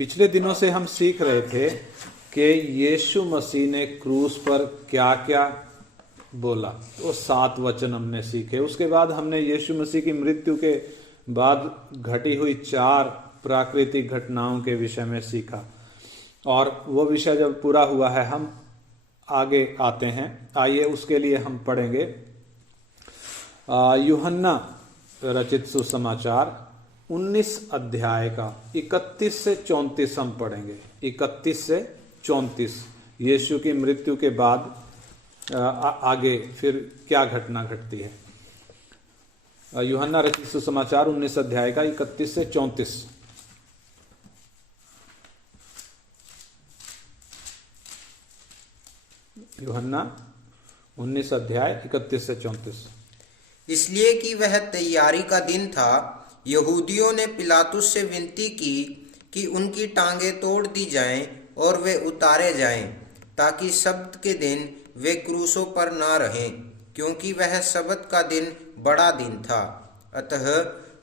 पिछले दिनों से हम सीख रहे थे कि यीशु मसीह ने क्रूस पर क्या क्या बोला। वो 7 वचन हमने सीखे। उसके बाद हमने यीशु मसीह की मृत्यु के बाद घटी हुई 4 प्राकृतिक घटनाओं के विषय में सीखा, और वो विषय जब पूरा हुआ है हम आगे आते हैं। आइए उसके लिए हम पढ़ेंगे यूहन्ना रचित सुसमाचार 19 अध्याय का 31 से 34 हम पढ़ेंगे। 31 से 34 यीशु की मृत्यु के बाद आगे फिर क्या घटना घटती है। यूहन्ना रचित सुसमाचार 19 अध्याय का 31 से 34। यूहन्ना 19 अध्याय 31 से 34। इसलिए कि वह तैयारी का दिन था, यहूदियों ने पिलातुस से विनती की कि उनकी टांगें तोड़ दी जाएं और वे उतारे जाएं, ताकि सब्त के दिन वे क्रूसों पर ना रहें, क्योंकि वह सब्त का दिन बड़ा दिन था। अतः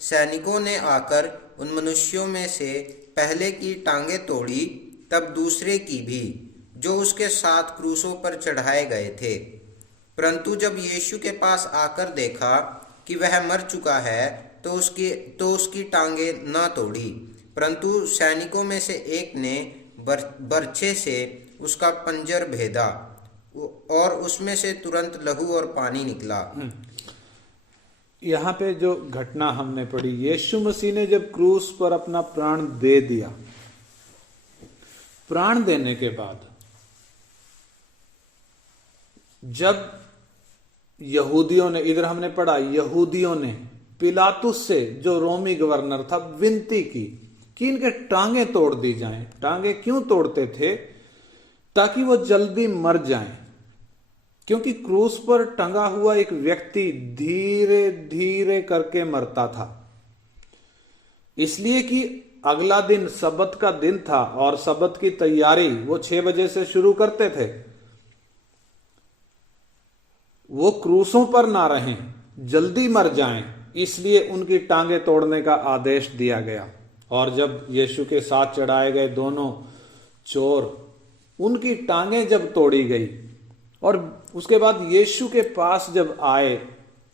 सैनिकों ने आकर उन मनुष्यों में से पहले की टांगें तोड़ी, तब दूसरे की भी, जो उसके साथ क्रूसों पर चढ़ाए गए थे। परंतु जब यीशु के पास आकर देखा कि वह मर चुका है, तो उसकी टांगें न तोड़ी। परंतु सैनिकों में से एक ने बर्छे से उसका पंजर भेदा और उसमें से तुरंत लहू और पानी निकला। यहाँ पे जो घटना हमने पढ़ी, यीशु मसीह ने जब क्रूस पर अपना प्राण दे दिया, प्राण देने के बाद जब यहूदियों ने, इधर हमने पढ़ा, यहूदियों ने पिलातुस से, जो रोमी गवर्नर था, विनती की कि इनके टांगे तोड़ दी जाएं। टांगे क्यों तोड़ते थे? ताकि वो जल्दी मर जाएं, क्योंकि क्रूस पर टंगा हुआ एक व्यक्ति धीरे धीरे करके मरता था। इसलिए कि अगला दिन सब्त का दिन था और सब्त की तैयारी वो 6 बजे से शुरू करते थे। वो क्रूसों पर ना रहें, जल्दी मर जाएं, इसलिए उनकी टांगे तोड़ने का आदेश दिया गया। और जब यीशु के साथ चढ़ाए गए दोनों चोर, उनकी टांगे जब तोड़ी गई और उसके बाद यीशु के पास जब आए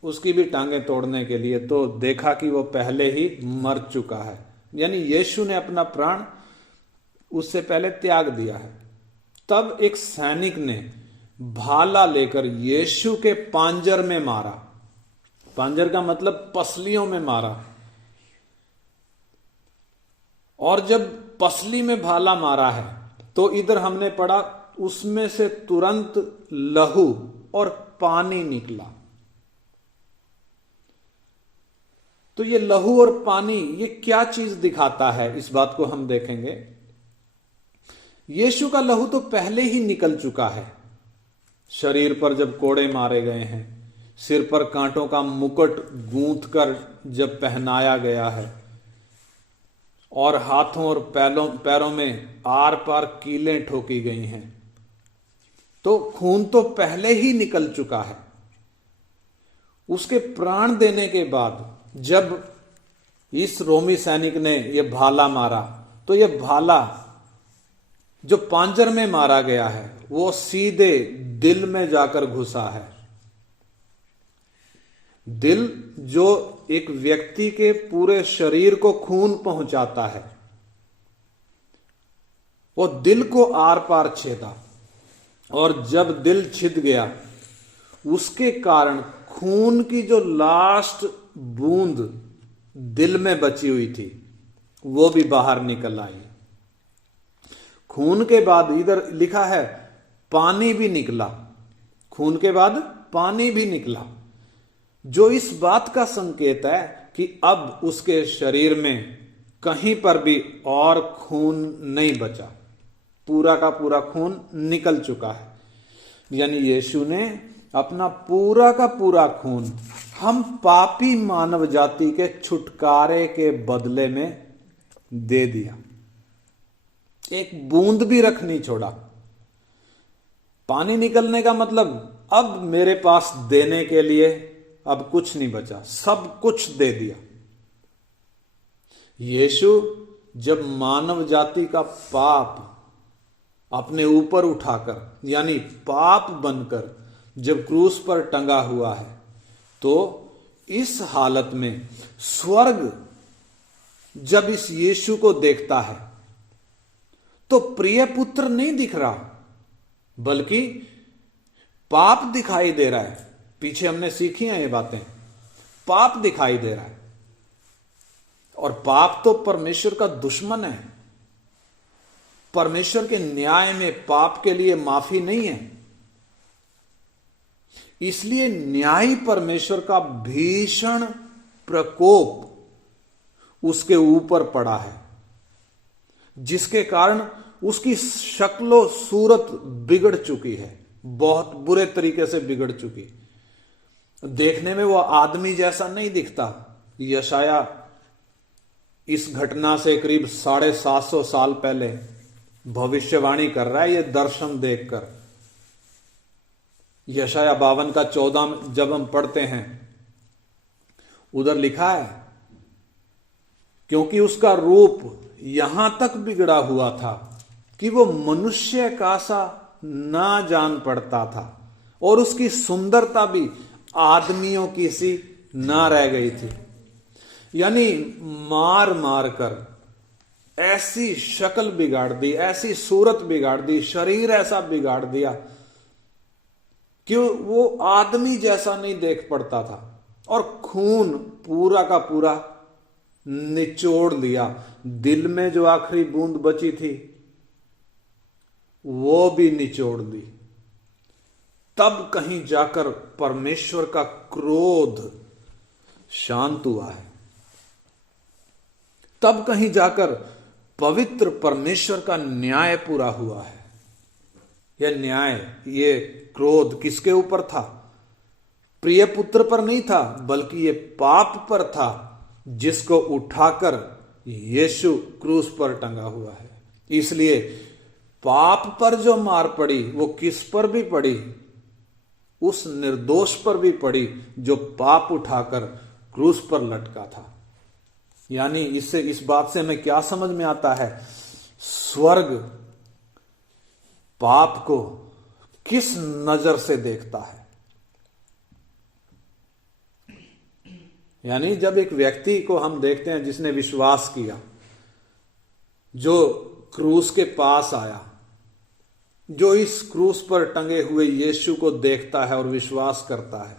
उसकी भी टांगे तोड़ने के लिए, तो देखा कि वो पहले ही मर चुका है। यानी यीशु ने अपना प्राण उससे पहले त्याग दिया है। तब एक सैनिक ने भाला लेकर यीशु के पांजर में मारा। पांजर का मतलब पसलियों में मारा। और जब पसली में भाला मारा है, तो इधर हमने पढ़ा उसमें से तुरंत लहू और पानी निकला। तो ये लहू और पानी, ये क्या चीज दिखाता है, इस बात को हम देखेंगे। यीशु का लहू तो पहले ही निकल चुका है। शरीर पर जब कोड़े मारे गए हैं, सिर पर कांटों का मुकुट गूंथ कर जब पहनाया गया है, और हाथों और पैरों में आर पार कीलें ठोकी गई हैं, तो खून तो पहले ही निकल चुका है। उसके प्राण देने के बाद जब इस रोमी सैनिक ने यह भाला मारा, तो यह भाला जो पांजर में मारा गया है वो सीधे दिल में जाकर घुसा है। दिल जो एक व्यक्ति के पूरे शरीर को खून पहुंचाता है, वो दिल को आर पार छेदा, और जब दिल छिद गया, उसके कारण खून की जो लास्ट बूंद दिल में बची हुई थी वो भी बाहर निकल आई। खून के बाद इधर लिखा है पानी भी निकला। खून के बाद पानी भी निकला, जो इस बात का संकेत है कि अब उसके शरीर में कहीं पर भी और खून नहीं बचा। पूरा का पूरा खून निकल चुका है। यानी यीशु ने अपना पूरा का पूरा खून हम पापी मानव जाति के छुटकारे के बदले में दे दिया। एक बूंद भी रख नहीं छोड़ा। पानी निकलने का मतलब अब मेरे पास देने के लिए अब कुछ नहीं बचा, सब कुछ दे दिया। यीशु जब मानव जाति का पाप अपने ऊपर उठाकर यानी पाप बनकर जब क्रूस पर टंगा हुआ है, तो इस हालत में स्वर्ग जब इस यीशु को देखता है तो प्रिय पुत्र नहीं दिख रहा, बल्कि पाप दिखाई दे रहा है। पीछे हमने सीखी हैं ये बातें, पाप दिखाई दे रहा है। और पाप तो परमेश्वर का दुश्मन है। परमेश्वर के न्याय में पाप के लिए माफी नहीं है। इसलिए न्यायी परमेश्वर का भीषण प्रकोप उसके ऊपर पड़ा है, जिसके कारण उसकी शक्लो सूरत बिगड़ चुकी है, बहुत बुरे तरीके से बिगड़ चुकी। देखने में वो आदमी जैसा नहीं दिखता। यशाया इस घटना से करीब 750 साल पहले भविष्यवाणी कर रहा है, ये दर्शन देखकर। यशाया 52 का 14 जब हम पढ़ते हैं, उधर लिखा है, क्योंकि उसका रूप यहां तक बिगड़ा हुआ था कि वो मनुष्य का सा ना जान पड़ता था, और उसकी सुंदरता भी आदमियों की सी ना रह गई थी। यानी मार मार कर ऐसी शक्ल बिगाड़ दी, ऐसी सूरत बिगाड़ दी, शरीर ऐसा बिगाड़ दिया कि वो आदमी जैसा नहीं देख पड़ता था। और खून पूरा का पूरा निचोड़ लिया। दिल में जो आखिरी बूंद बची थी वो भी निचोड़ दी। तब कहीं जाकर परमेश्वर का क्रोध शांत हुआ है। तब कहीं जाकर पवित्र परमेश्वर का न्याय पूरा हुआ है। यह न्याय, ये क्रोध किसके ऊपर था? प्रिय पुत्र पर नहीं था, बल्कि ये पाप पर था, जिसको उठाकर यीशु क्रूस पर टंगा हुआ है। इसलिए पाप पर जो मार पड़ी वो किस पर भी पड़ी? उस निर्दोष पर भी पड़ी जो पाप उठाकर क्रूस पर लटका था। यानी इससे, इस बात से हमें क्या समझ में आता है? स्वर्ग पाप को किस नजर से देखता है। यानी जब एक व्यक्ति को हम देखते हैं जिसने विश्वास किया, जो क्रूस के पास आया, जो इस क्रूस पर टंगे हुए यीशु को देखता है और विश्वास करता है,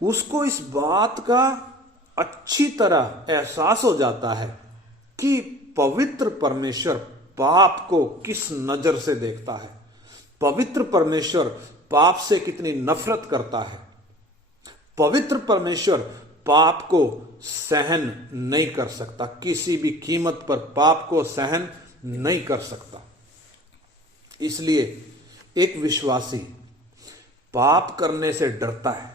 उसको इस बात का अच्छी तरह एहसास हो जाता है कि पवित्र परमेश्वर पाप को किस नजर से देखता है। पवित्र परमेश्वर पाप से कितनी नफरत करता है। पवित्र परमेश्वर पाप को सहन नहीं कर सकता, किसी भी कीमत पर पाप को सहन नहीं कर सकता। इसलिए एक विश्वासी पाप करने से डरता है।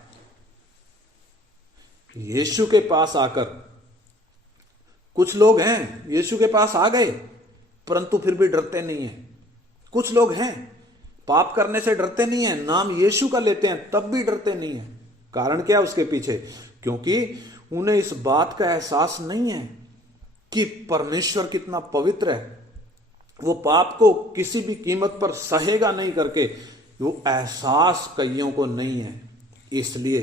यीशु के पास आकर, कुछ लोग हैं यीशु के पास आ गए परंतु फिर भी डरते नहीं हैं। कुछ लोग हैं पाप करने से डरते नहीं हैं, नाम यीशु का लेते हैं तब भी डरते नहीं हैं। कारण क्या उसके पीछे? क्योंकि उन्हें इस बात का एहसास नहीं है कि परमेश्वर कितना पवित्र है। वो पाप को किसी भी कीमत पर सहेगा नहीं करके, वो एहसास कईयों को नहीं है। इसलिए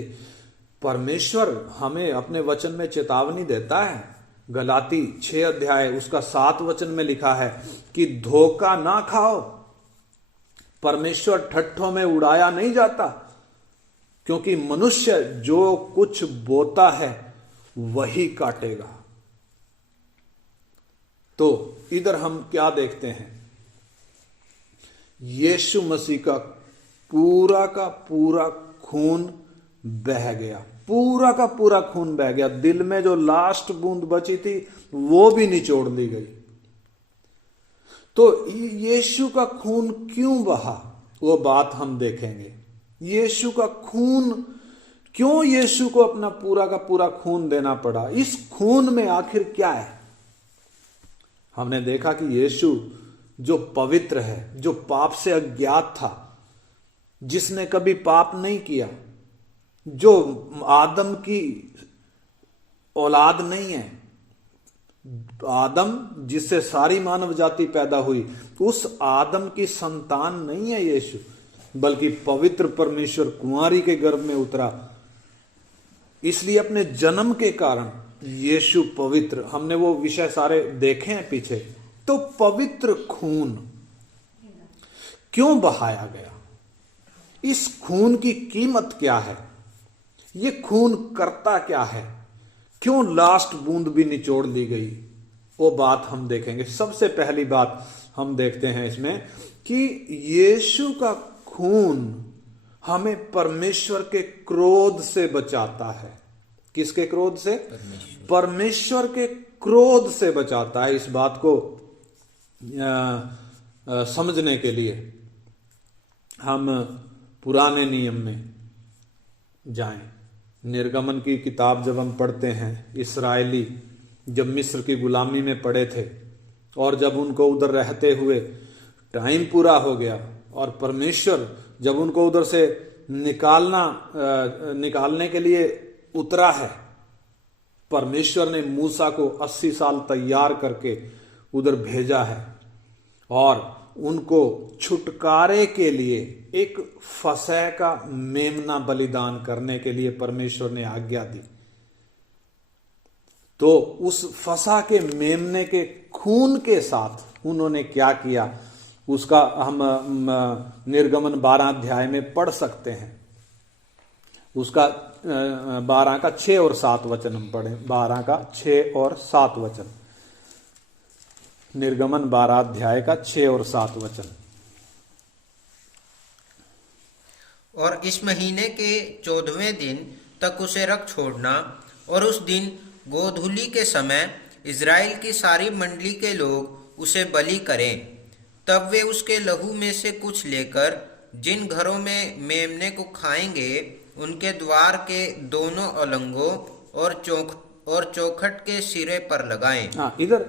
परमेश्वर हमें अपने वचन में चेतावनी देता है। गलाती 6 अध्याय उसका 7 वचन में लिखा है कि धोखा ना खाओ, परमेश्वर ठट्ठों में उड़ाया नहीं जाता, क्योंकि मनुष्य जो कुछ बोता है वही काटेगा। तो इधर हम क्या देखते हैं? यीशु मसीह का पूरा खून बह गया, पूरा का पूरा खून बह गया। दिल में जो लास्ट बूंद बची थी वो भी निचोड़ ली गई। तो यीशु का खून क्यों बहा, वो बात हम देखेंगे। यीशु का खून क्यों, यीशु को अपना पूरा का पूरा खून देना पड़ा? इस खून में आखिर क्या है? हमने देखा कि यीशु जो पवित्र है, जो पाप से अज्ञात था, जिसने कभी पाप नहीं किया, जो आदम की औलाद नहीं है, आदम जिससे सारी मानव जाति पैदा हुई, उस आदम की संतान नहीं है यीशु, बल्कि पवित्र परमेश्वर कुंवारी के गर्भ में उतरा। इसलिए अपने जन्म के कारण यीशु पवित्र, हमने वो विषय सारे देखे हैं पीछे। तो पवित्र खून क्यों बहाया गया? इस खून की कीमत क्या है? ये खून करता क्या है? क्यों लास्ट बूंद भी निचोड़ ली गई? वो बात हम देखेंगे। सबसे पहली बात हम देखते हैं इसमें कि यीशु का खून हमें परमेश्वर के क्रोध से बचाता है। किसके क्रोध से? परमेश्वर के क्रोध से बचाता है। इस बात को समझने के लिए हम पुराने नियम में जाएं। निर्गमन की किताब जब हम पढ़ते हैं, इस्राएली जब मिस्र की गुलामी में पड़े थे और जब उनको उधर रहते हुए टाइम पूरा हो गया और परमेश्वर जब उनको उधर से निकालने के लिए उतरा है, परमेश्वर ने मूसा को 80 साल तैयार करके उधर भेजा है और उनको छुटकारे के लिए एक फसह का मेमना बलिदान करने के लिए परमेश्वर ने आज्ञा दी। तो उस फसह के मेमने के खून के साथ उन्होंने क्या किया, उसका हम निर्गमन 12 अध्याय में पढ़ सकते हैं। उसका 12 का 6 और 7 वचन हम पढ़ें। 12 का 6 और 7 वचन, निर्गमन 12 अध्याय का 6 और 7 वचन। और इस महीने के 14वें दिन तक उसे रख छोड़ना, और उस दिन गोधूली के समय इज़राइल की सारी मंडली के लोग उसे बलि करें। तब वे उसके लहू में से कुछ लेकर जिन घरों में मेमने को खाएंगे, उनके द्वार के दोनों अलंगों और चौखट के सिरे पर लगाएं। हाँ, इधर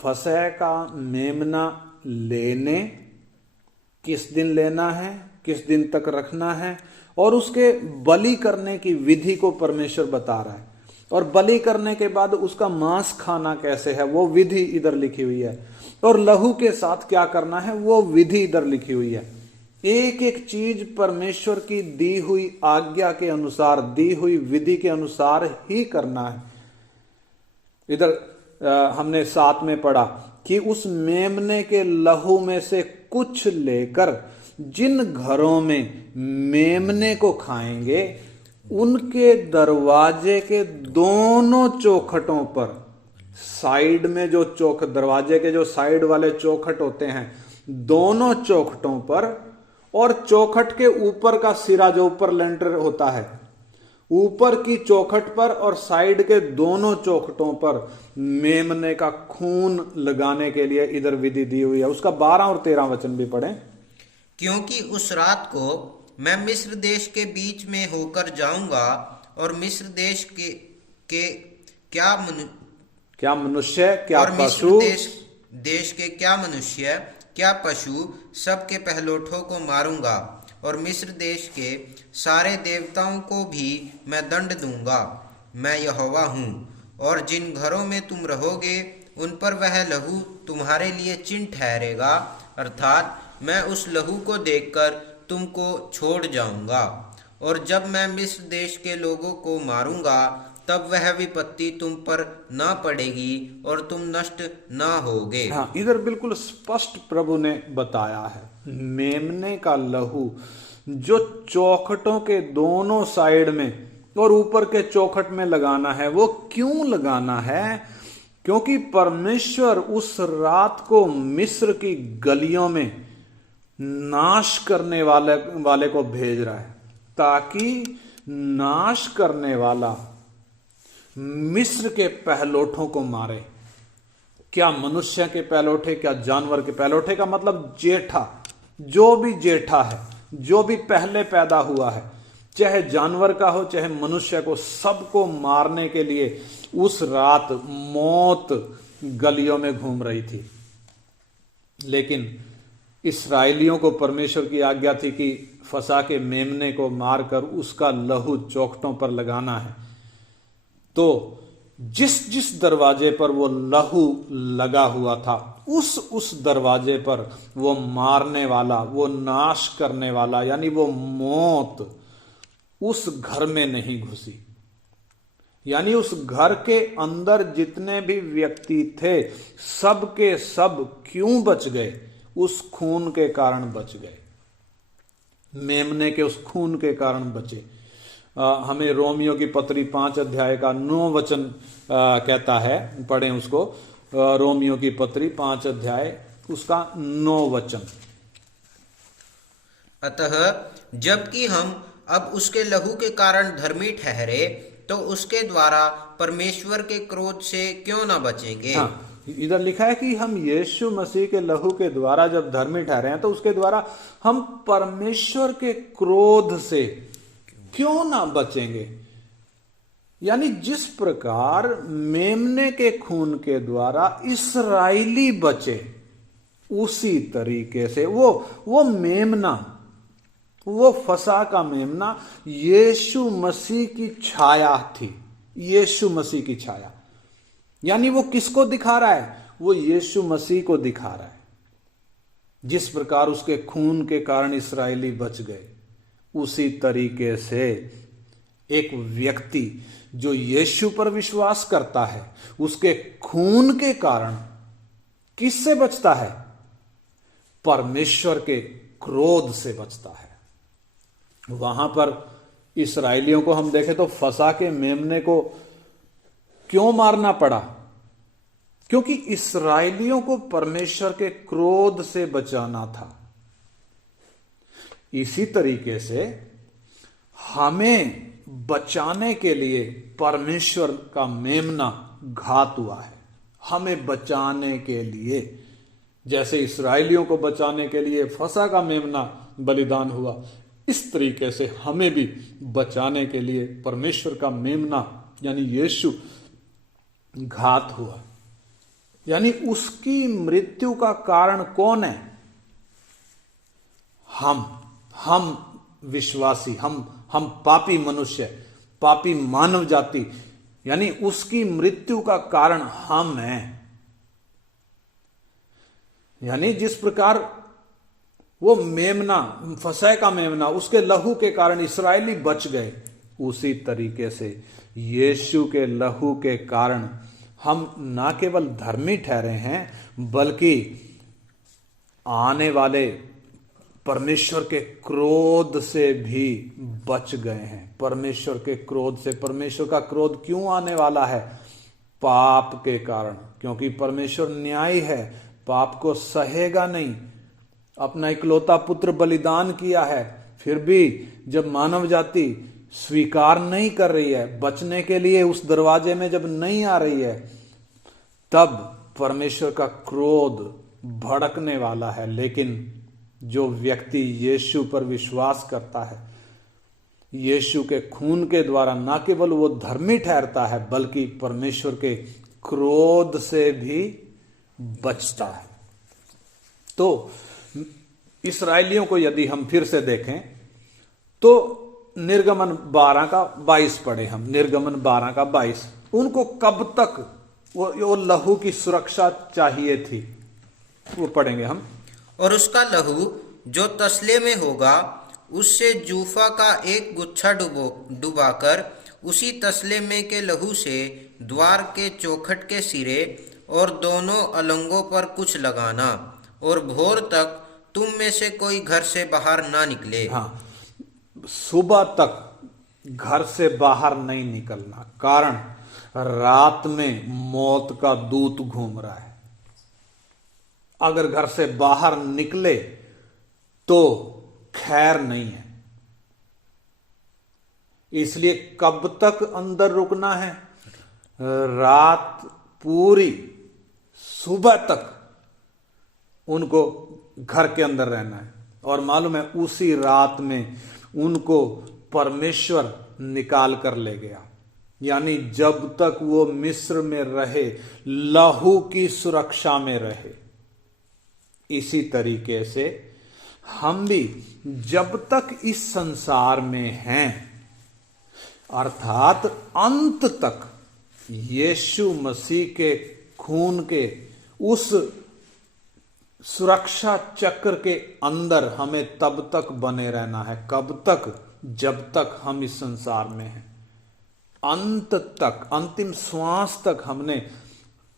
फसह का मेमना लेने, किस दिन लेना है, किस दिन तक रखना है, और उसके बलि करने की विधि को परमेश्वर बता रहा है। और बलि करने के बाद उसका मांस खाना कैसे है, वो विधि इधर लिखी हुई है। और लहू के साथ क्या करना है, वो विधि इधर लिखी हुई है। एक एक चीज परमेश्वर की दी हुई आज्ञा के अनुसार, दी हुई विधि के अनुसार ही करना है। इधर हमने 7 में पढ़ा कि उस मेमने के लहू में से कुछ लेकर जिन घरों में मेमने को खाएंगे, उनके दरवाजे के दोनों चौखटों पर, साइड में जो दरवाजे के जो साइड वाले चौखट होते हैं, दोनों चौखटों पर, और चौखट के ऊपर का सिरा जो ऊपर लेंटर होता है, ऊपर की चौखट पर और साइड के दोनों चौखटों पर मेमने का खून लगाने के लिए इधर विधि दी हुई है। उसका 12 और 13 वचन भी पढ़ें। क्योंकि उस रात को मैं मिस्र देश के बीच में होकर जाऊंगा, और मिस्र देश के क्या मनुष्य, क्या पशु, देश के क्या मनुष्य, क्या पशु, सबके पहलोठों को मारूंगा, और मिस्र देश के सारे देवताओं को भी मैं दंड दूंगा। मैं यहोवा हूँ। और जिन घरों में तुम रहोगे, उन पर वह लहू तुम्हारे लिए चिन्ह ठहरेगा, अर्थात मैं उस लहू को देखकर तुमको छोड़ जाऊंगा। और जब मैं मिस्र देश के लोगों को मारूंगा, तब वह विपत्ति तुम पर ना पड़ेगी और तुम नष्ट ना होगे। हाँ, इधर बिल्कुल स्पष्ट प्रभु ने बताया है, मेमने का लहू जो चौखटों के दोनों साइड में और ऊपर के चौखट में लगाना है। वो क्यों लगाना है? क्योंकि परमेश्वर उस रात को मिस्र की गलियों में नाश करने वाले को भेज रहा है, ताकि नाश करने वाला मिस्र के पहलोठों को मारे। क्या मनुष्य के पहलोठे, क्या जानवर के पहलोठे? का मतलब जेठा, जो भी जेठा है, जो भी पहले पैदा हुआ है, चाहे जानवर का हो चाहे मनुष्य को, सबको मारने के लिए उस रात मौत गलियों में घूम रही थी। लेकिन इस्राएलियों को परमेश्वर की आज्ञा थी कि फसा के मेमने को मारकर उसका लहू चौखटों पर लगाना है। तो जिस जिस दरवाजे पर वो लहू लगा हुआ था, उस दरवाजे पर वो मारने वाला, वो नाश करने वाला, यानी वो मौत उस घर में नहीं घुसी। यानी उस घर के अंदर जितने भी व्यक्ति थे, सब के सब क्यों बच गए? उस खून के कारण बच गए, मेमने के उस खून के कारण बचे। हमें रोमियो की पत्री 5 अध्याय का 9 वचन कहता है, पढ़ें उसको। रोमियो की पत्री 5 अध्याय उसका 9 वचन। अतः जबकि हम अब उसके लहू के कारण धर्मी ठहरे, तो उसके द्वारा परमेश्वर के क्रोध से क्यों न बचेंगे। हाँ, इधर लिखा है कि हम यीशु मसीह के लहू के द्वारा जब धर्मी ठहरे हैं, तो उसके द्वारा हम परमेश्वर के क्रोध से क्यों ना बचेंगे। यानी जिस प्रकार मेमने के खून के द्वारा इस्राएली बचे, उसी तरीके से वो मेमना, वो फसा का मेमना यीशु मसीह की छाया थी। यीशु मसीह की छाया, यानी वो किसको दिखा रहा है? वो यीशु मसीह को दिखा रहा है। जिस प्रकार उसके खून के कारण इस्राएली बच गए, उसी तरीके से एक व्यक्ति जो यीशु पर विश्वास करता है, उसके खून के कारण किससे बचता है? परमेश्वर के क्रोध से बचता है। वहां पर इस्राएलियों को हम देखें तो फसा के मेमने को क्यों मारना पड़ा? क्योंकि इस्राएलियों को परमेश्वर के क्रोध से बचाना था। इसी तरीके से हमें बचाने के लिए परमेश्वर का मेमना घात हुआ है। हमें बचाने के लिए, जैसे इस्राएलियों को बचाने के लिए फसा का मेमना बलिदान हुआ, इस तरीके से हमें भी बचाने के लिए परमेश्वर का मेमना यानी यीशु घात हुआ। यानी उसकी मृत्यु का कारण कौन है? हम विश्वासी, हम पापी मनुष्य, पापी मानव जाति, यानी उसकी मृत्यु का कारण हम हैं। यानी जिस प्रकार वो मेमना, फसह का मेमना, उसके लहू के कारण इस्राएली बच गए, उसी तरीके से यीशु के लहू के कारण हम ना केवल धर्मी ठहरे हैं, बल्कि आने वाले परमेश्वर के क्रोध से भी बच गए हैं। परमेश्वर के क्रोध से, परमेश्वर का क्रोध क्यों आने वाला है? पाप के कारण, क्योंकि परमेश्वर न्यायी है, पाप को सहेगा नहीं। अपना इकलौता पुत्र बलिदान किया है, फिर भी जब मानव जाति स्वीकार नहीं कर रही है, बचने के लिए उस दरवाजे में जब नहीं आ रही है, तब परमेश्वर का क्रोध भड़कने वाला है। लेकिन जो व्यक्ति यीशु पर विश्वास करता है, यीशु के खून के द्वारा न केवल वो धर्मी ठहरता है, बल्कि परमेश्वर के क्रोध से भी बचता है। तो इस्राएलियों को यदि हम फिर से देखें तो निर्गमन 12 का 22 पढ़े हम। निर्गमन 12 का 22, उनको कब तक वो लहू की सुरक्षा चाहिए थी, वो पढ़ेंगे हम। और उसका लहू जो तसले में होगा, उससे जूफा का एक गुच्छा डुबाकर उसी तसले में के लहू से द्वार के चौखट के सिरे और दोनों अलंगों पर कुछ लगाना, और भोर तक तुम में से कोई घर से बाहर ना निकले। हाँ, सुबह तक घर से बाहर नहीं निकलना, कारण रात में मौत का दूत घूम रहा है। अगर घर से बाहर निकले तो खैर नहीं है। इसलिए कब तक अंदर रुकना है? रात पूरी, सुबह तक उनको घर के अंदर रहना है। और मालूम है, उसी रात में उनको परमेश्वर निकाल कर ले गया। यानी जब तक वो मिस्र में रहे, लहू की सुरक्षा में रहे। इसी तरीके से हम भी जब तक इस संसार में हैं, अर्थात अंत तक यीशु मसीह के खून के उस सुरक्षा चक्र के अंदर हमें तब तक बने रहना है। कब तक? जब तक हम इस संसार में हैं। अंत तक, अंतिम श्वास तक हमने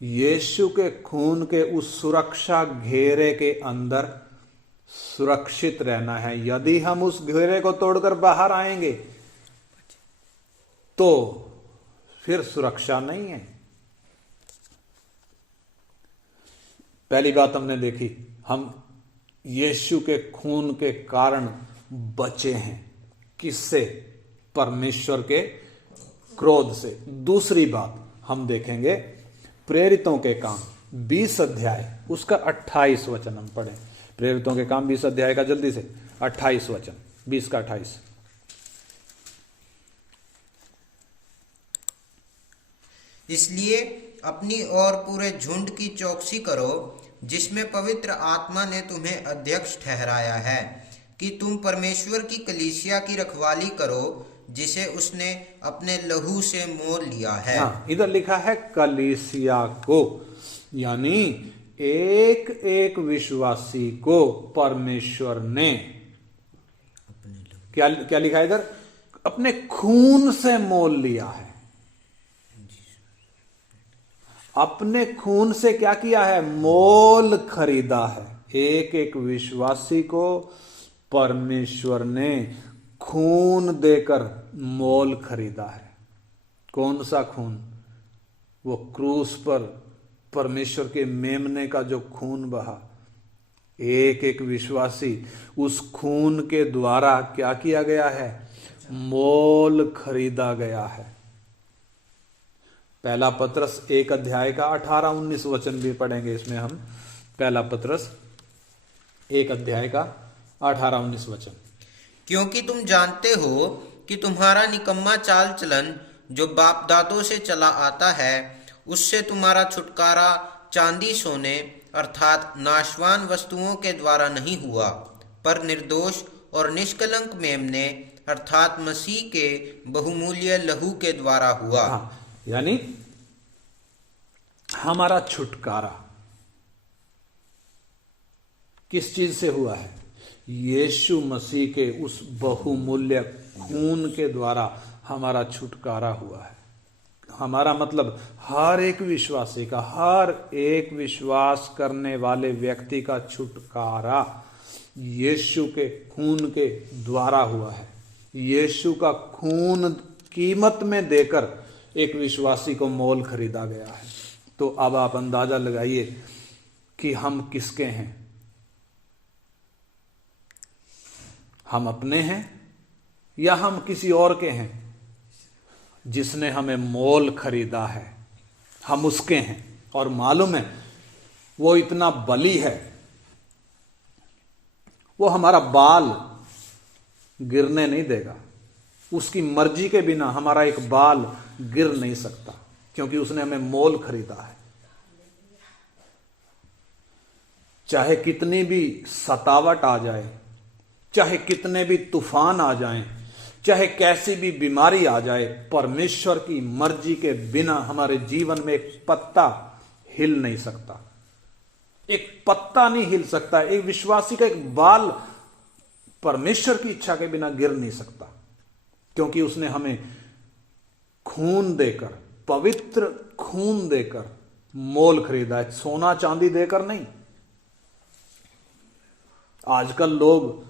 यीशु के खून के उस सुरक्षा घेरे के अंदर सुरक्षित रहना है। यदि हम उस घेरे को तोड़कर बाहर आएंगे तो फिर सुरक्षा नहीं है। पहली बात हमने देखी, हम यीशु के खून के कारण बचे हैं। किससे? परमेश्वर के क्रोध से। दूसरी बात हम देखेंगे प्रेरितों के काम 20 अध्याय उसका 28 वचन हम पढ़ें। प्रेरितों के काम 20 अध्याय का जल्दी से 28 वचन, 20 का 28। इसलिए अपनी और पूरे झुंड की चौकसी करो, जिसमें पवित्र आत्मा ने तुम्हें अध्यक्ष ठहराया है, कि तुम परमेश्वर की कलीसिया की रखवाली करो, जिसे उसने अपने लहू से मोल लिया है। हाँ, इधर लिखा है कलीसिया को, यानी एक एक विश्वासी को परमेश्वर ने क्या क्या लिखा है इधर? अपने खून से मोल लिया है। अपने खून से क्या किया है? मोल खरीदा है। एक एक विश्वासी को परमेश्वर ने खून देकर मोल खरीदा है। कौन सा खून? वो क्रूस पर परमेश्वर के मेमने का जो खून बहा। एक एक विश्वासी उस खून के द्वारा क्या किया गया है? मोल खरीदा गया है। पहला पत्रस 1 अध्याय का 18-19 वचन भी पढ़ेंगे इसमें हम। पहला पत्रस 1 अध्याय का 18-19 वचन। क्योंकि तुम जानते हो कि तुम्हारा निकम्मा चाल चलन जो बाप दादों से चला आता है, उससे तुम्हारा छुटकारा चांदी सोने अर्थात नाशवान वस्तुओं के द्वारा नहीं हुआ, पर निर्दोष और निष्कलंक मेमने अर्थात मसीह के बहुमूल्य लहू के द्वारा हुआ। हाँ, यानी हमारा छुटकारा किस चीज से हुआ है? यीशु मसीह के उस बहुमूल्य खून के द्वारा हमारा छुटकारा हुआ है। हमारा मतलब हर एक विश्वासी का, हर एक विश्वास करने वाले व्यक्ति का छुटकारा यीशु के खून के द्वारा हुआ है। यीशु का खून कीमत में देकर एक विश्वासी को मोल खरीदा गया है। तो अब आप अंदाजा लगाइए कि हम किसके हैं? हम अपने हैं या हम किसी और के हैं? जिसने हमें मोल खरीदा है हम उसके हैं। और मालूम है वो इतना बली है, वो हमारा बाल गिरने नहीं देगा। उसकी मर्जी के बिना हमारा एक बाल गिर नहीं सकता, क्योंकि उसने हमें मोल खरीदा है। चाहे कितनी भी सतावट आ जाए, चाहे कितने भी तूफान आ जाएं, चाहे कैसी भी बीमारी आ जाए, परमेश्वर की मर्जी के बिना हमारे जीवन में एक पत्ता हिल नहीं सकता। एक पत्ता नहीं हिल सकता। एक विश्वासी का एक बाल परमेश्वर की इच्छा के बिना गिर नहीं सकता, क्योंकि उसने हमें खून देकर, पवित्र खून देकर मोल खरीदा है, सोना चांदी देकर नहीं। आजकल लोग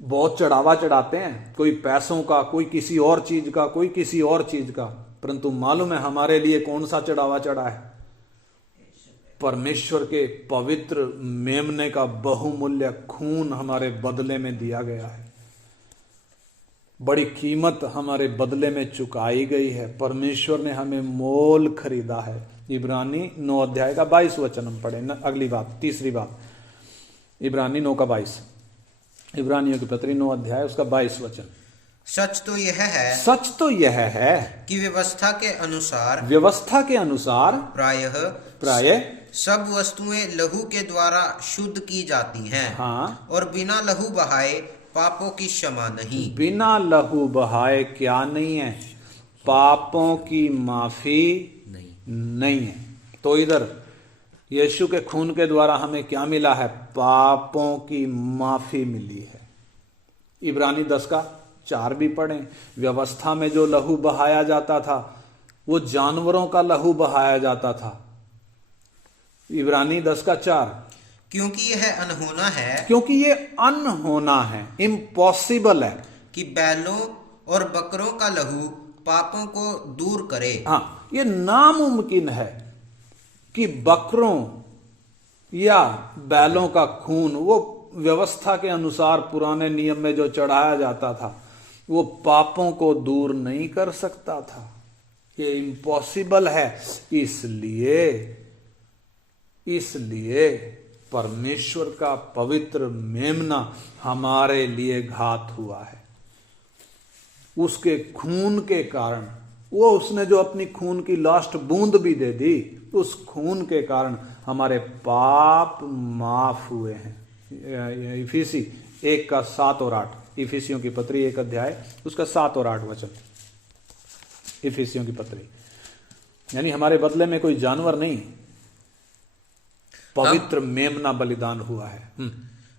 बहुत चढ़ावा चढ़ाते हैं, कोई पैसों का, कोई किसी और चीज का, कोई किसी और चीज का, परंतु मालूम है हमारे लिए कौन सा चढ़ावा चढ़ा है? परमेश्वर के पवित्र मेमने का बहुमूल्य खून हमारे बदले में दिया गया है। बड़ी कीमत हमारे बदले में चुकाई गई है। परमेश्वर ने हमें मोल खरीदा है। इब्रानी 9 अध्याय का 22 वचन हम पढ़े न। अगली बात, तीसरी बात, इब्रानी 9 का 22, इब्रानियों की पत्री 9 अध्याय उसका 22 वचन। सच तो यह है, सच तो यह है कि व्यवस्था के अनुसार, व्यवस्था के अनुसार प्रायः सब वस्तुएं लहू के द्वारा शुद्ध की जाती हैं। हाँ, और बिना लहू बहाए पापों की क्षमा नहीं। बिना लहू बहाए क्या नहीं है? पापों की माफी नहीं है। तो इधर यीशु के खून के द्वारा हमें क्या मिला है? पापों की माफी मिली है। इब्रानी 10:4 भी पढ़ें। व्यवस्था में जो लहू बहाया जाता था वो जानवरों का लहू बहाया जाता था। इब्रानी 10:4, क्योंकि यह अनहोना है क्योंकि ये अनहोना है, इम्पॉसिबल है कि बैलों और बकरों का लहू पापों को दूर करे। हाँ, ये नामुमकिन है कि बकरों या बैलों का खून, वो व्यवस्था के अनुसार पुराने नियम में जो चढ़ाया जाता था, वो पापों को दूर नहीं कर सकता था। ये इम्पॉसिबल है। इसलिए परमेश्वर का पवित्र मेमना हमारे लिए घात हुआ है। उसके खून के कारण, वो उसने जो अपनी खून की लास्ट बूंद भी दे दी, उस खून के कारण हमारे पाप माफ हुए हैं। इफिसी 1:7 और 8, इफिसियों की पत्री 1 अध्याय उसका 7 और 8 वचन। इफिसियों की पत्री, यानी हमारे बदले में कोई जानवर नहीं, पवित्र मेमना बलिदान हुआ है।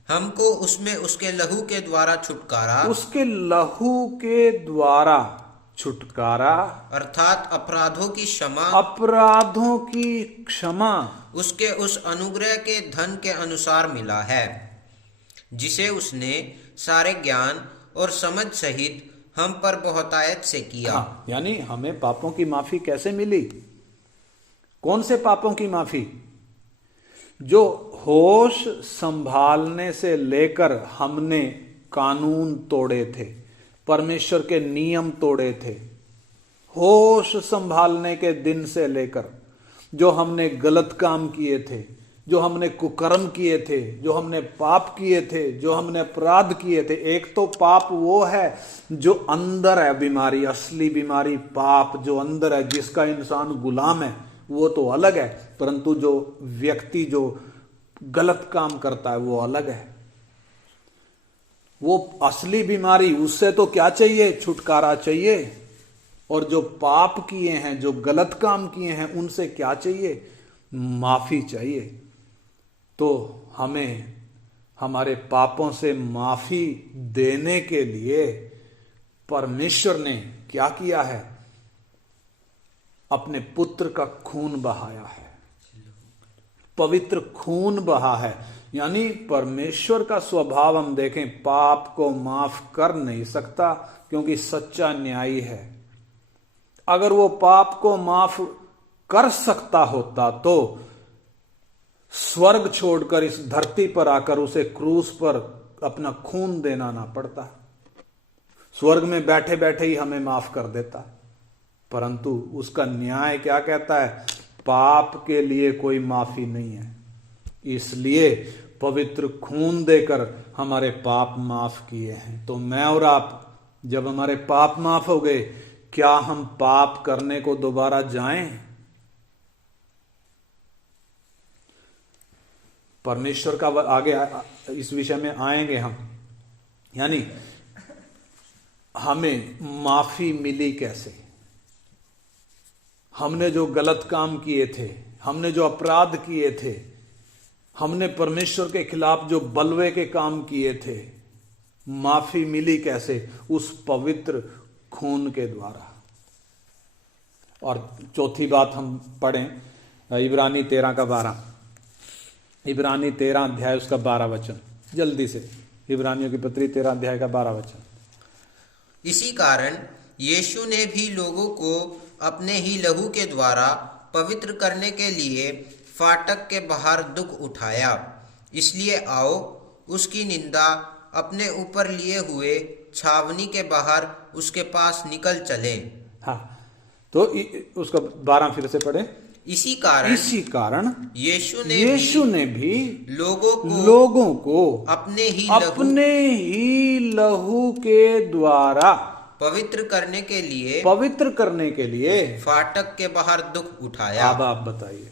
हमको उसमें उसके लहू के द्वारा छुटकारा, उसके लहू के द्वारा छुटकारा, अर्थात अपराधों की क्षमा, अपराधों की क्षमा उसके उस अनुग्रह के धन के अनुसार मिला है, जिसे उसने सारे ज्ञान और समझ सहित हम पर बहुतायत से किया। हाँ, यानी हमें पापों की माफी कैसे मिली? कौन से पापों की माफी? जो होश संभालने से लेकर हमने कानून तोड़े थे, परमेश्वर के नियम तोड़े थे, होश संभालने के दिन से लेकर जो हमने गलत काम किए थे, जो हमने कुकर्म किए थे, जो हमने पाप किए थे, जो हमने अपराध किए थे। एक तो पाप वो है जो अंदर है, बीमारी, असली बीमारी पाप जो अंदर है, जिसका इंसान गुलाम है, वो तो अलग है। परंतु जो व्यक्ति जो गलत काम करता है वो अलग है। वो असली बीमारी, उससे तो क्या चाहिए? छुटकारा चाहिए। और जो पाप किए हैं, जो गलत काम किए हैं, उनसे क्या चाहिए? माफी चाहिए। तो हमें हमारे पापों से माफी देने के लिए परमेश्वर ने क्या किया है? अपने पुत्र का खून बहाया है, पवित्र खून बहा है। यानी परमेश्वर का स्वभाव हम देखें, पाप को माफ कर नहीं सकता, क्योंकि सच्चा न्यायी है। अगर वो पाप को माफ कर सकता होता तो स्वर्ग छोड़कर इस धरती पर आकर उसे क्रूस पर अपना खून देना ना पड़ता, स्वर्ग में बैठे बैठे ही हमें माफ कर देता। परंतु उसका न्याय क्या कहता है? पाप के लिए कोई माफी नहीं है। इसलिए पवित्र खून देकर हमारे पाप माफ किए हैं। तो मैं और आप, जब हमारे पाप माफ हो गए, क्या हम पाप करने को दोबारा जाएं? परमेश्वर का आगे इस विषय में आएंगे हम। यानी हमें माफी मिली कैसे? हमने जो गलत काम किए थे, हमने जो अपराध किए थे, हमने परमेश्वर के खिलाफ जो बलवे के काम किए थे, माफी मिली कैसे? उस पवित्र खून के द्वारा। और चौथी बात हम पढ़ें इब्रानी 13:12, इब्रानी 13 अध्याय उसका 12 वचन, जल्दी से। इब्रानियों की पत्री 13 अध्याय का 12 वचन। इसी कारण यीशु ने भी लोगों को अपने ही लहू के द्वारा पवित्र करने के लिए फाटक के बाहर दुख उठाया। इसलिए आओ उसकी निंदा अपने ऊपर लिए हुए छावनी के बाहर उसके पास निकल चले। हाँ, तो उसका 12 फिर से पढ़े। इसी कारण यीशु ने भी लोगों को अपने ही लहू के द्वारा पवित्र करने के लिए फाटक के बाहर दुख उठाया। अब आप बताइए,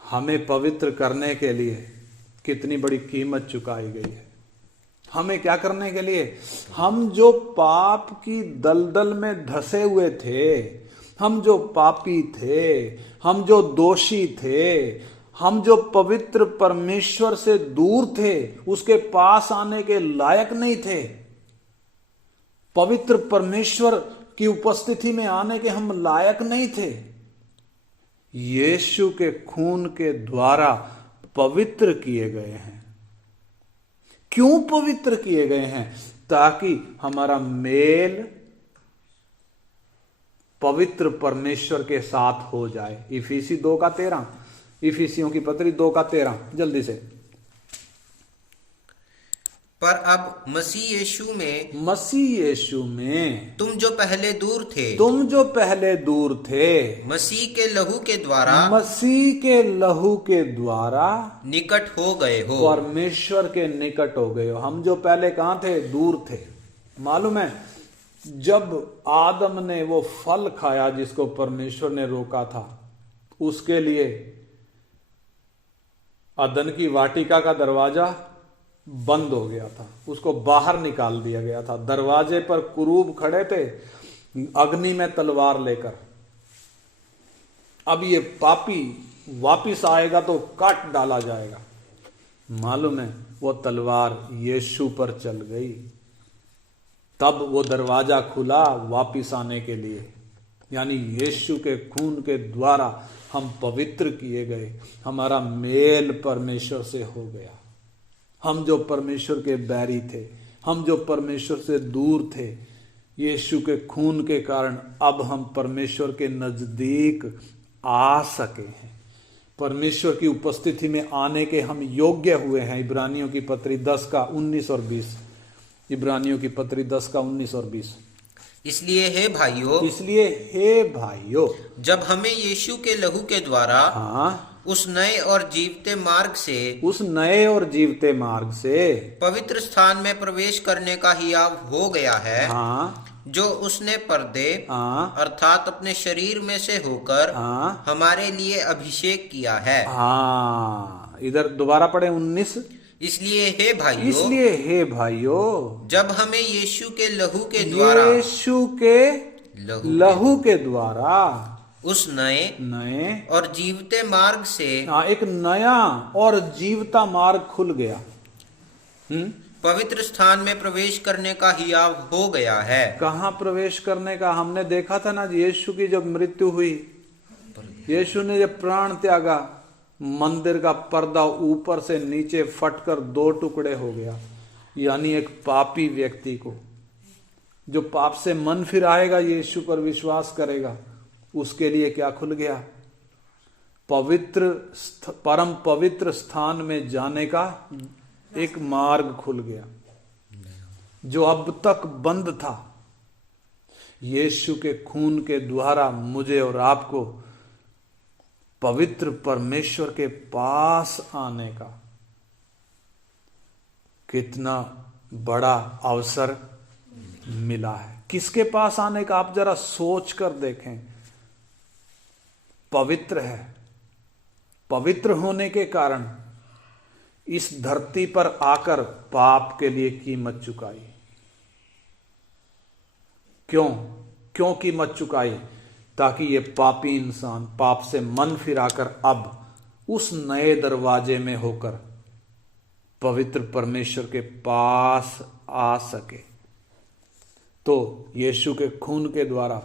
हमें पवित्र करने के लिए कितनी बड़ी कीमत चुकाई गई है। हमें क्या करने के लिए? हम जो पाप की दलदल में धसे हुए थे, हम जो पापी थे, हम जो दोषी थे, हम जो पवित्र परमेश्वर से दूर थे, उसके पास आने के लायक नहीं थे, पवित्र परमेश्वर की उपस्थिति में आने के हम लायक नहीं थे, यीशु के खून के द्वारा पवित्र किए गए हैं। क्यों पवित्र किए गए हैं? ताकि हमारा मेल पवित्र परमेश्वर के साथ हो जाए। इफिसी 2:13, इफिसियों की पत्री 2:13, जल्दी से। पर अब मसीह यीशु में तुम जो पहले दूर थे, मसीह के लहू के द्वारा निकट हो गए हो, परमेश्वर के निकट हो गए हो। हम जो पहले कहां थे? दूर थे। मालूम है, जब आदम ने वो फल खाया जिसको परमेश्वर ने रोका था, उसके लिए अदन की वाटिका का दरवाजा बंद हो गया था, उसको बाहर निकाल दिया गया था। दरवाजे पर कुरूब खड़े थे अग्नि में तलवार लेकर। अब ये पापी वापिस आएगा तो काट डाला जाएगा। मालूम है, वो तलवार यीशु पर चल गई। तब वो दरवाजा खुला वापिस आने के लिए, यानी यीशु के खून के द्वारा हम पवित्र किए गए। हमारा मेल परमेश्वर से हो गया। हम जो परमेश्वर के बैरी थे, हम जो परमेश्वर से दूर थे, यीशु के खून के कारण अब हम परमेश्वर के नजदीक आ सके हैं। परमेश्वर की उपस्थिति में आने के हम योग्य हुए हैं। इब्रानियों की पत्री 10:19 और 20, इब्रानियों की पत्री 10:19 और 20। इसलिए हे भाइयों, जब हमें यीशु के लहू के द्वारा उस नए और जीवते मार्ग से पवित्र स्थान में प्रवेश करने का हियाव हो गया है, जो उसने पर्दे अर्थात अपने शरीर में से होकर हमारे लिए अभिषेक किया है। इधर दोबारा पढ़े 19। इसलिए हे भाइयों, जब हमें यीशु के लहू के द्वारा उस नए और जीवते मार्ग से एक नया और जीवता मार्ग खुल गया। पवित्र स्थान में प्रवेश करने का हियाव हो गया है। कहाँ प्रवेश करने का? हमने देखा था ना, यीशु की जब मृत्यु हुई, यीशु ने जब प्राण त्यागा, मंदिर का पर्दा ऊपर से नीचे फटकर 2 टुकड़े हो गया। यानी एक पापी व्यक्ति को, जो पाप से मन फिराएगा, यीशु पर विश्वास करेगा, उसके लिए क्या खुल गया? परम पवित्र स्थान में जाने का एक मार्ग खुल गया, जो अब तक बंद था। यीशु के खून के द्वारा मुझे और आपको पवित्र परमेश्वर के पास आने का कितना बड़ा अवसर मिला है। किसके पास आने का? आप जरा सोच कर देखें। पवित्र है, पवित्र होने के कारण इस धरती पर आकर पाप के लिए कीमत चुकाई। क्यों कीमत चुकाई? ताकि ये पापी इंसान पाप से मन फिराकर अब उस नए दरवाजे में होकर पवित्र परमेश्वर के पास आ सके। तो यीशु के खून के द्वारा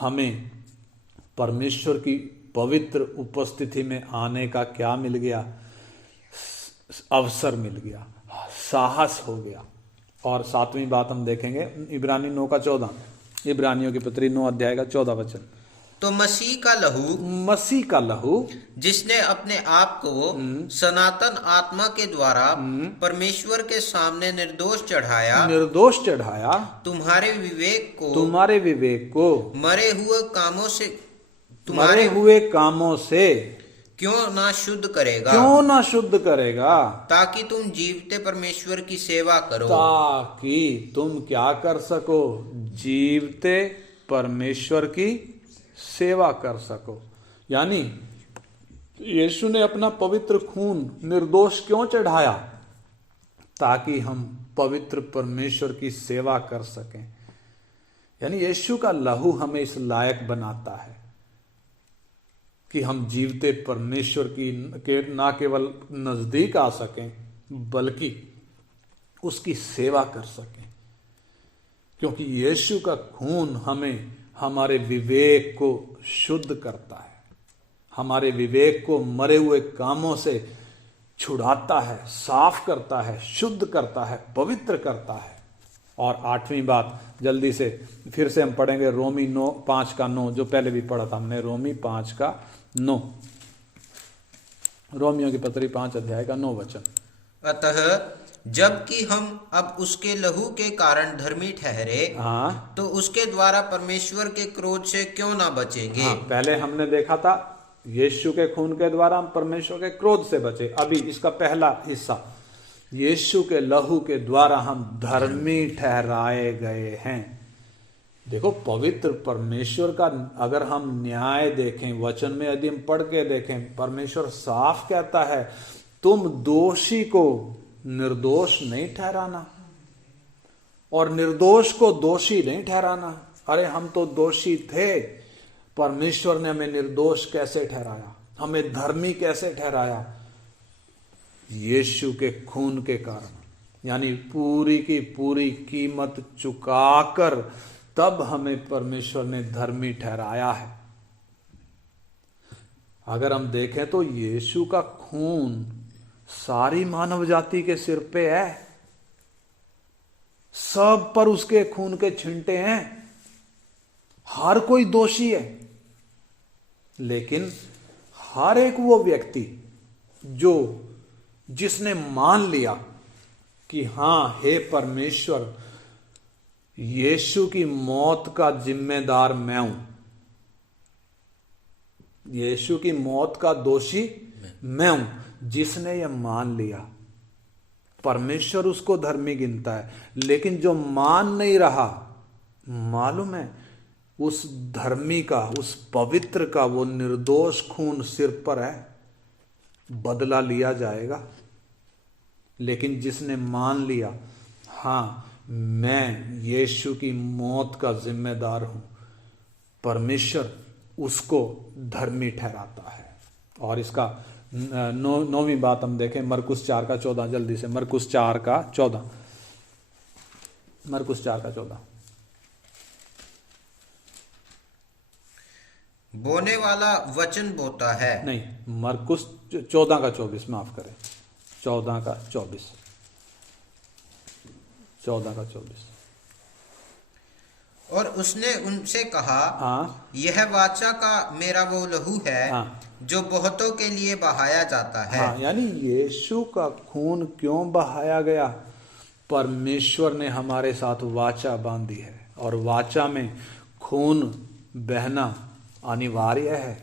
हमें परमेश्वर की पवित्र उपस्थिति में आने का क्या मिल गया? अवसर मिल गया, साहस हो गया। और 7वीं बात हम देखेंगे इब्रानी 9:14, इब्रानियों की पत्री 9 अध्याय का 14 वचन। तो मसीह का लहू जिसने अपने आप को सनातन आत्मा के द्वारा परमेश्वर के सामने निर्दोष चढ़ाया, तुम्हारे विवेक को मरे हुए कामों से क्यों ना शुद्ध करेगा, ताकि तुम जीवते परमेश्वर की सेवा करो। ताकि तुम क्या कर सको? जीवते परमेश्वर की सेवा कर सको। यानी यीशु ने अपना पवित्र खून निर्दोष क्यों चढ़ाया? ताकि हम पवित्र परमेश्वर की सेवा कर सकें। यानी यीशु का लहू हमें इस लायक बनाता है कि हम जीवते परमेश्वर के ना केवल नजदीक आ सकें बल्कि उसकी सेवा कर सकें, क्योंकि यीशु का खून हमें हमारे विवेक को शुद्ध करता है, हमारे विवेक को मरे हुए कामों से छुड़ाता है, साफ करता है, शुद्ध करता है, पवित्र करता है। और 8वीं बात जल्दी से फिर से हम पढ़ेंगे, रोमी 5:9, जो पहले भी पढ़ा था हमने, रोमी 5:9, रोमियों की पत्री 5 अध्याय का 9 वचन। अतः जबकि हम अब उसके लहू के कारण धर्मी ठहरे, हाँ, तो उसके द्वारा परमेश्वर के क्रोध से क्यों ना बचेंगे। हाँ, पहले हमने देखा था यीशु के खून के द्वारा हम परमेश्वर के क्रोध से बचे। अभी इसका पहला हिस्सा, यीशु के लहू के द्वारा हम धर्मी ठहराए गए हैं। देखो, पवित्र परमेश्वर का अगर हम न्याय देखें, वचन में यदि हम पढ़ के देखें, परमेश्वर साफ कहता है तुम दोषी को निर्दोष नहीं ठहराना और निर्दोष को दोषी नहीं ठहराना। अरे हम तो दोषी थे, परमेश्वर ने हमें निर्दोष कैसे ठहराया, हमें धर्मी कैसे ठहराया? यीशु के खून के कारण, यानी पूरी की पूरी कीमत चुकाकर तब हमें परमेश्वर ने धर्मी ठहराया है। अगर हम देखें तो यीशु का खून सारी मानव जाति के सिर पे है, सब पर उसके खून के छिंटे हैं, हर कोई दोषी है। लेकिन हर एक वो व्यक्ति जिसने मान लिया कि हाँ, हे परमेश्वर, यीशु की मौत का जिम्मेदार मैं हूं, यीशु की मौत का दोषी मैं हूं, जिसने यह मान लिया, परमेश्वर उसको धर्मी गिनता है। लेकिन जो मान नहीं रहा, मालूम है, उस धर्मी का, उस पवित्र का वो निर्दोष खून सिर पर है, बदला लिया जाएगा। लेकिन जिसने मान लिया, हाँ, मैं यीशु की मौत का जिम्मेदार हूं, परमेश्वर उसको धर्मी ठहराता है। और इसका 9वीं बात हम देखें, मरकुस 4:14, जल्दी से, मरकुस 4:14, मरकुस 4:14। बोने वाला वचन बोता है। नहीं, मरकुस 14:24, माफ करें, 14:24, 14:24। और उसने उनसे कहा, हाँ, यह वाचा का मेरा वो लहू है, हाँ, जो बहुतों के लिए बहाया जाता है। हाँ, यानी यीशु का खून क्यों बहाया गया? परमेश्वर ने हमारे साथ वाचा बांधी है, और वाचा में खून बहना अनिवार्य है।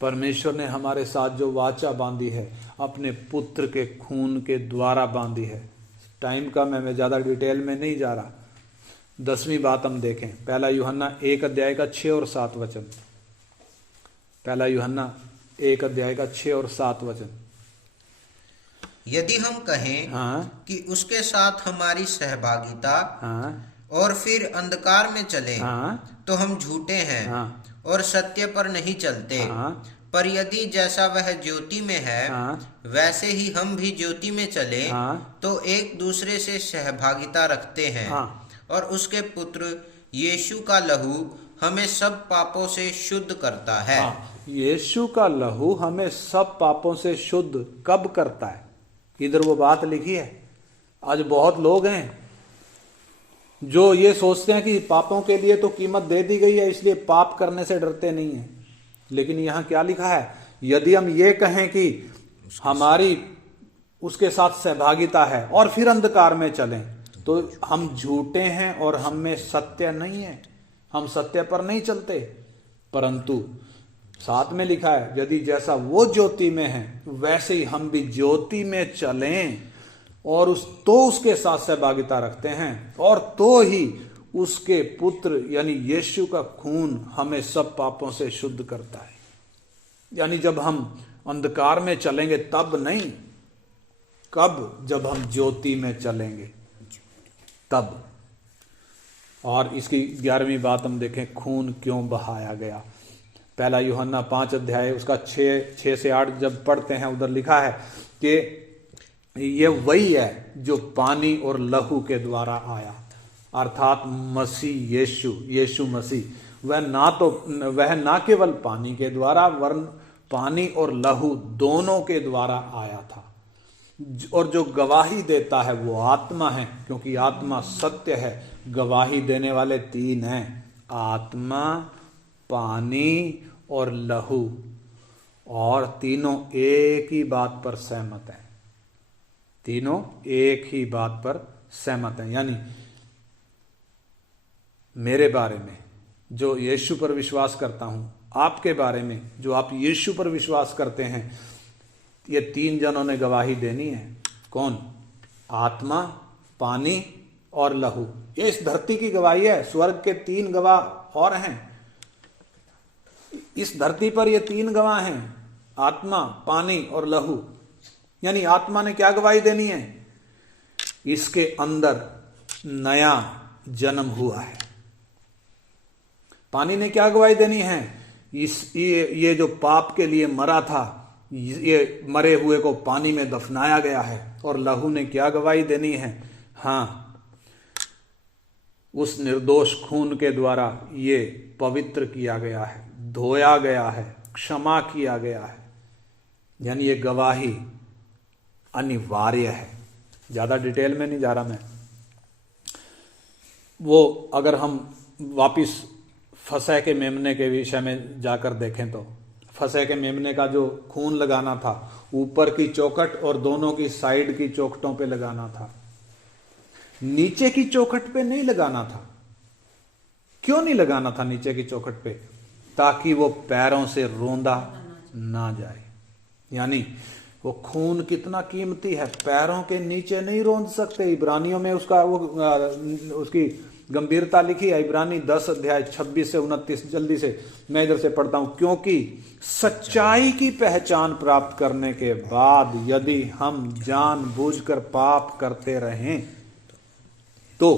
परमेश्वर ने हमारे साथ जो वाचा बांधी है, अपने पुत्र के खून के द्वारा बांधी है। टाइम कम है, मैं ज्यादा डिटेल में नहीं जा रहा। 10वीं बात हम देखें, 1 यूहन्ना 1 अध्याय का 6 और 7 वचन। 1 यूहन्ना 1 अध्याय का 6 और 7 वचन। यदि हम कहें, हाँ, कि उसके साथ हमारी सहभागिता, हाँ, और फिर अंधकार में चले, हाँ, तो हम झूठे हैं, हाँ, और सत्य पर नहीं चलते। हाँ, पर यदि जैसा वह ज्योति में है, हाँ, वैसे ही हम भी ज्योति में चले, हाँ, तो एक दूसरे से सहभागिता रखते हैं। हाँ, और उसके पुत्र यीशु का लहू हमें सब पापों से शुद्ध करता है। हाँ, यीशु का लहू हमें सब पापों से शुद्ध कब करता है? इधर वो बात लिखी है। आज बहुत लोग हैं जो ये सोचते हैं कि पापों के लिए तो कीमत दे दी गई है, इसलिए पाप करने से डरते नहीं है। लेकिन यहां क्या लिखा है? यदि हम ये कहें कि हमारी उसके साथ सहभागिता है और फिर अंधकार में चलें, तो हम झूठे हैं और हम में सत्य नहीं है, हम सत्य पर नहीं चलते। परंतु साथ में लिखा है, यदि जैसा वो ज्योति में है वैसे ही हम भी ज्योति में चलें, और उसके साथ सहभागिता रखते हैं, और तो ही उसके पुत्र यानी यीशु का खून हमें सब पापों से शुद्ध करता है। यानी जब हम अंधकार में चलेंगे तब नहीं, कब? जब हम ज्योति में चलेंगे तब। और इसकी 11वीं बात हम देखें, खून क्यों बहाया गया। पहला यूहन्ना 5 अध्याय उसका 6 से 8 जब पढ़ते हैं, उधर लिखा है कि ये वही है जो पानी और लहू के द्वारा आया, अर्थात मसीह यीशु मसीह। वह ना केवल पानी के द्वारा वरन पानी और लहू दोनों के द्वारा आया था। और जो गवाही देता है वो आत्मा है, क्योंकि आत्मा सत्य है। गवाही देने वाले 3 हैं, आत्मा, पानी और लहू, और तीनों एक ही बात पर सहमत हैं। तीनों एक ही बात पर सहमत हैं। यानी मेरे बारे में जो यीशु पर विश्वास करता हूं, आपके बारे में जो आप यीशु पर विश्वास करते हैं, ये 3 जनों ने गवाही देनी है। कौन? आत्मा, पानी और लहू। ये इस धरती की गवाही है। स्वर्ग के 3 गवाह और हैं। इस धरती पर ये 3 गवाह हैं, आत्मा, पानी और लहू। यानी आत्मा ने क्या गवाही देनी है? इसके अंदर नया जन्म हुआ है। पानी ने क्या गवाही देनी है? ये जो पाप के लिए मरा था, ये मरे हुए को पानी में दफनाया गया है। और लहू ने क्या गवाही देनी है? हाँ, उस निर्दोष खून के द्वारा ये पवित्र किया गया है, धोया गया है, क्षमा किया गया है। यानी ये गवाही अनिवार्य है। ज्यादा डिटेल में नहीं जा रहा मैं। वो अगर हम वापिस फसह के मेमने के विषय में जाकर देखें तो फसह के मेमने का जो खून लगाना था, ऊपर की चौखट और दोनों की साइड की चौखटों पे लगाना था, नीचे की चौखट पे नहीं लगाना था। क्यों नहीं लगाना था नीचे की चौखट पे? ताकि वो पैरों से रोंदा ना जाए। यानी वो खून कितना कीमती है, पैरों के नीचे नहीं रोंद सकते। इब्रानियों में उसकी गंभीरता लिखी है। इब्रानी 10 अध्याय 26 से 29, जल्दी से मैं इधर से पढ़ता हूं। क्योंकि सच्चाई की पहचान प्राप्त करने के बाद यदि हम जानबूझकर पाप करते रहें तो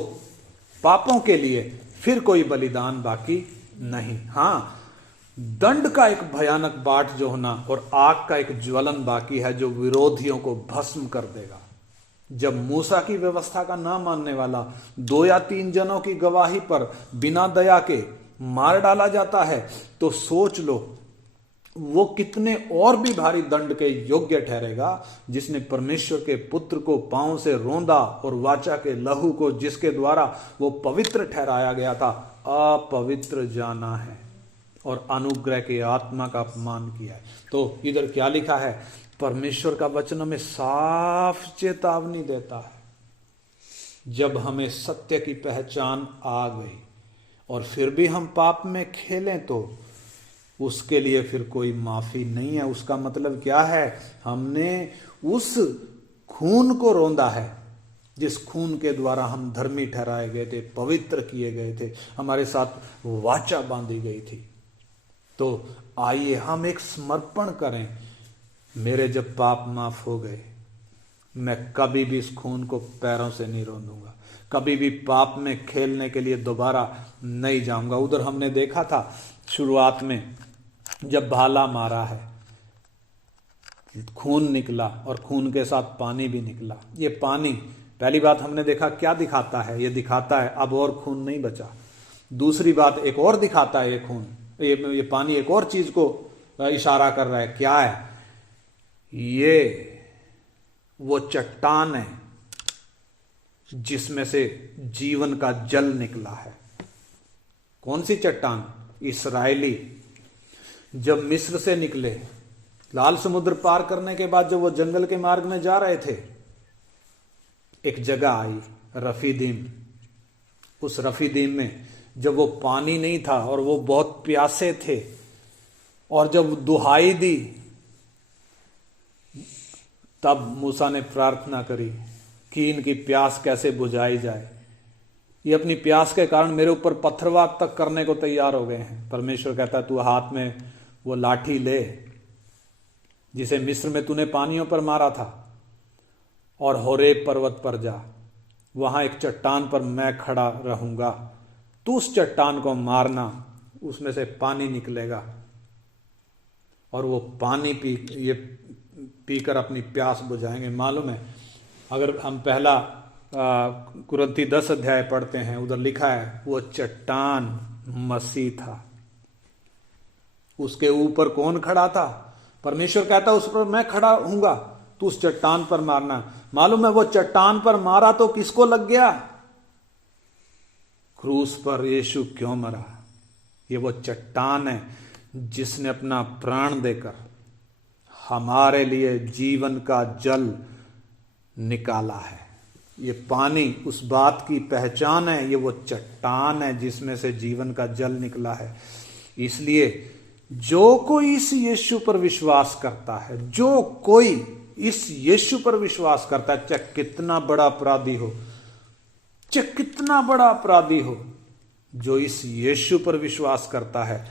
पापों के लिए फिर कोई बलिदान बाकी नहीं। हाँ, दंड का एक भयानक बाट जो होना और आग का एक ज्वलन बाकी है जो विरोधियों को भस्म कर देगा। जब मूसा की व्यवस्था का ना मानने वाला 2 या 3 जनों की गवाही पर बिना दया के मार डाला जाता है, तो सोच लो वो कितने और भी भारी दंड के योग्य ठहरेगा, जिसने परमेश्वर के पुत्र को पांव से रोंदा और वाचा के लहू को जिसके द्वारा वो पवित्र ठहराया गया था, अपवित्र जाना है और अनुग्रह के आत्मा का अपमान किया है। तो इधर क्या लिखा है? परमेश्वर का वचन हमें साफ चेतावनी देता है। जब हमें सत्य की पहचान आ गई और फिर भी हम पाप में खेलें तो उसके लिए फिर कोई माफी नहीं है। उसका मतलब क्या है? हमने उस खून को रोंदा है जिस खून के द्वारा हम धर्मी ठहराए गए थे, पवित्र किए गए थे, हमारे साथ वाचा बांधी गई थी। तो आइए हम एक समर्पण करें। मेरे जब पाप माफ हो गए, मैं कभी भी इस खून को पैरों से नहीं रोंदूंगा, कभी भी पाप में खेलने के लिए दोबारा नहीं जाऊंगा। उधर हमने देखा था शुरुआत में जब भाला मारा है, खून निकला और खून के साथ पानी भी निकला। ये पानी, पहली बात हमने देखा क्या दिखाता है? ये दिखाता है अब और खून नहीं बचा। दूसरी बात एक और दिखाता है, ये खून, ये पानी एक और चीज को इशारा कर रहा है। क्या है? ये वो चट्टान है जिसमें से जीवन का जल निकला है। कौन सी चट्टान? इस्राएली जब मिस्र से निकले, लाल समुद्र पार करने के बाद जब वो जंगल के मार्ग में जा रहे थे, एक जगह आई रफीदीम। उस रफीदीम में जब वो पानी नहीं था और वो बहुत प्यासे थे, और जब दुहाई दी तब मूसा ने प्रार्थना करी कि इनकी प्यास कैसे बुझाई जाए। ये अपनी प्यास के कारण मेरे ऊपर पत्थरवाद तक करने को तैयार हो गए हैं। परमेश्वर कहता है तू हाथ में वो लाठी ले जिसे मिस्र में तूने पानियों पर मारा था, और होरेब पर्वत पर जा, वहां एक चट्टान पर मैं खड़ा रहूंगा, तू उस चट्टान को मारना, उसमें से पानी निकलेगा और वो पानी पीकर अपनी प्यास बुझाएंगे। मालूम है, अगर हम पहला कुरिन्थी 10 अध्याय पढ़ते हैं, उधर लिखा है वो चट्टान मसीह था। उसके ऊपर कौन खड़ा था? परमेश्वर कहता उस पर मैं खड़ा हूंगा, तू उस चट्टान पर मारना। मालूम है वो चट्टान पर मारा तो किसको लग गया? क्रूस पर यीशु क्यों मरा? ये वो चट्टान है जिसने अपना प्राण देकर हमारे लिए जीवन का जल निकाला है। ये पानी उस बात की पहचान है, ये वो चट्टान है जिसमें से जीवन का जल निकला है। इसलिए जो कोई इस यीशु पर विश्वास करता है, जो कोई इस यीशु पर विश्वास करता है, चाहे कितना बड़ा अपराधी हो, चाहे कितना बड़ा अपराधी हो, जो इस यीशु पर विश्वास करता है,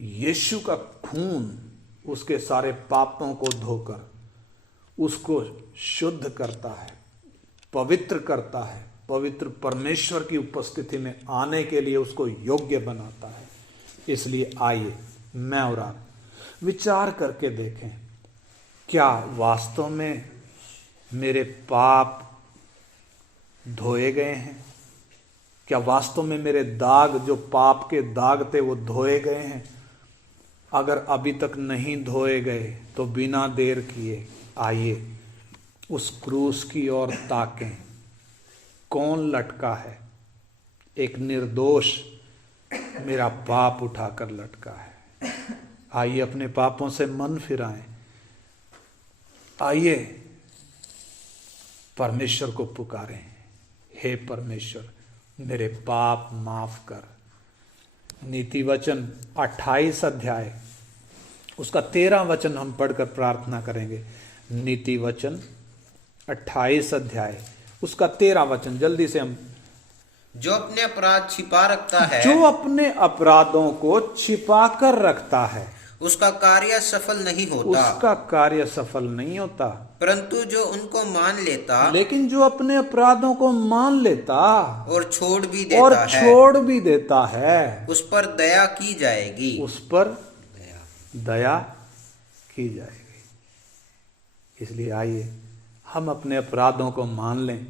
यीशु का खून उसके सारे पापों को धोकर उसको शुद्ध करता है, पवित्र करता है, पवित्र परमेश्वर की उपस्थिति में आने के लिए उसको योग्य बनाता है। इसलिए आइए मैं और आप विचार करके देखें, क्या वास्तव में मेरे पाप धोए गए हैं? क्या वास्तव में मेरे दाग, जो पाप के दाग थे, वो धोए गए हैं? अगर अभी तक नहीं धोए गए तो बिना देर किए आइए उस क्रूस की ओर ताकें। कौन लटका है? एक निर्दोष मेरा पाप उठाकर लटका है। आइए अपने पापों से मन फिराएं। आइए परमेश्वर को पुकारें, हे परमेश्वर मेरे पाप माफ कर। नीति वचन 28 अध्याय उसका 13 वचन हम पढ़कर प्रार्थना करेंगे। नीति वचन 28 अध्याय उसका 13 वचन, जल्दी से हम। जो अपने अपराध छिपा रखता है, जो अपने अपराधों को छिपा कर रखता है, उसका कार्य सफल नहीं होता। उसका कार्य सफल नहीं होता। परंतु जो उनको मान लेता, लेकिन जो अपने अपराधों को मान लेता और छोड़ भी देता है, उस पर दया की जाएगी। उस पर दया की जाएगी। इसलिए आइए हम अपने अपराधों को मान लें।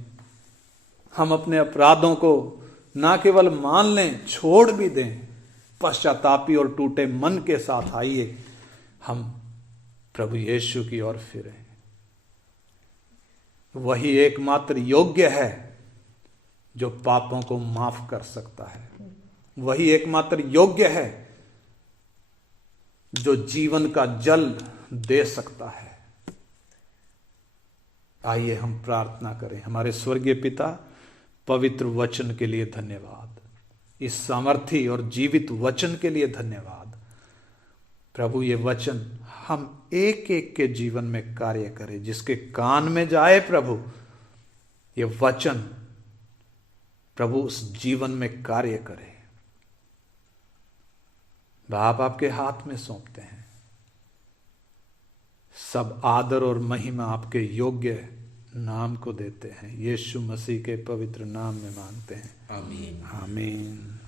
हम अपने अपराधों को ना केवल मान लें, छोड़ भी दें। पश्चातापी और टूटे मन के साथ आइए हम प्रभु यीशु की ओर फिरें। वही एकमात्र योग्य है जो पापों को माफ कर सकता है। वही एकमात्र योग्य है जो जीवन का जल दे सकता है। आइए हम प्रार्थना करें। हमारे स्वर्गीय पिता, पवित्र वचन के लिए धन्यवाद। इस सामर्थी और जीवित वचन के लिए धन्यवाद। प्रभु ये वचन हम एक एक के जीवन में कार्य करे। जिसके कान में जाए प्रभु ये वचन, प्रभु उस जीवन में कार्य करे। बाप आपके हाथ में सौंपते हैं। सब आदर और महिमा आपके योग्य नाम को देते हैं। यीशु मसीह के पवित्र नाम में मांगते हैं। आमीन। आमीन।